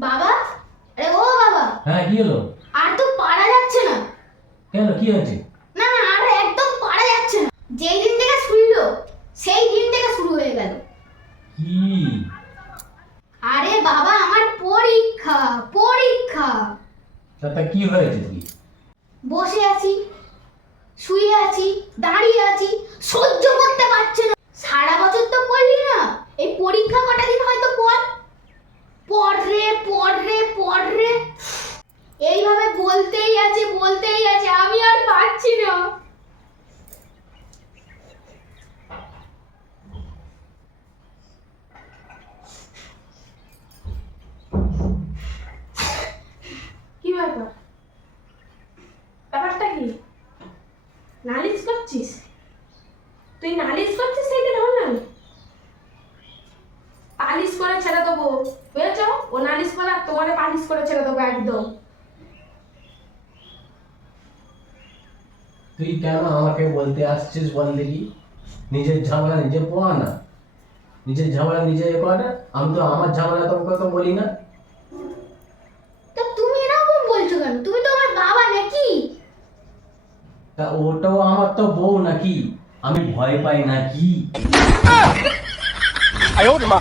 বাবা, আরে ও বাবা, হ্যাঁ কি হলো? আর তো পারা যাচ্ছে না। কেন কি হয়েছে? না না, আর একদম পারা যাচ্ছে না। যেই দিন থেকে শুনলো সেই দিন থেকে শুরু হয়ে গেল। কি? আরে বাবা, আমার পরীক্ষা পরীক্ষা। তা কি হয়েছে কি? বসে আছি, শুয়ে আছি, দাঁড়িয়ে আছি, সহ্য করতে পারছি না। সারা বছর তো পড়লি না, এই পরীক্ষা কটা দিন হয়তো পড়। পড় রে পড় রে পড় রে, এইভাবে বলতেই আছে, আমি আর পারছি না। কি ব্যাপার? ব্যাপারটা কি? নালিশ করছিস? তুই নালিশ করছিস সেইদিন আমার নামে? পালিশ করে ছেড়ে দেবো, বুঝেছ? ও নালিশ করে আর তোমারে পালিশ করে ছেড়ে দেবো একদম। তুই কেন আমাকে বলতে আসছিস বল দেখি? নিজের ঝামেলা নিজে পোয়া না, নিজের ঝামেলা নিজে কর না। আমি তো আমার ঝামেলা তোমাকে তো বলি না। তা তুমি এরকম বলছো কেন? তুমি তো আমার বাবা নাকি? তা ওটাও আমার তো বউ নাকি? আমি ভয় পাই নাকি? 哎呦我的妈！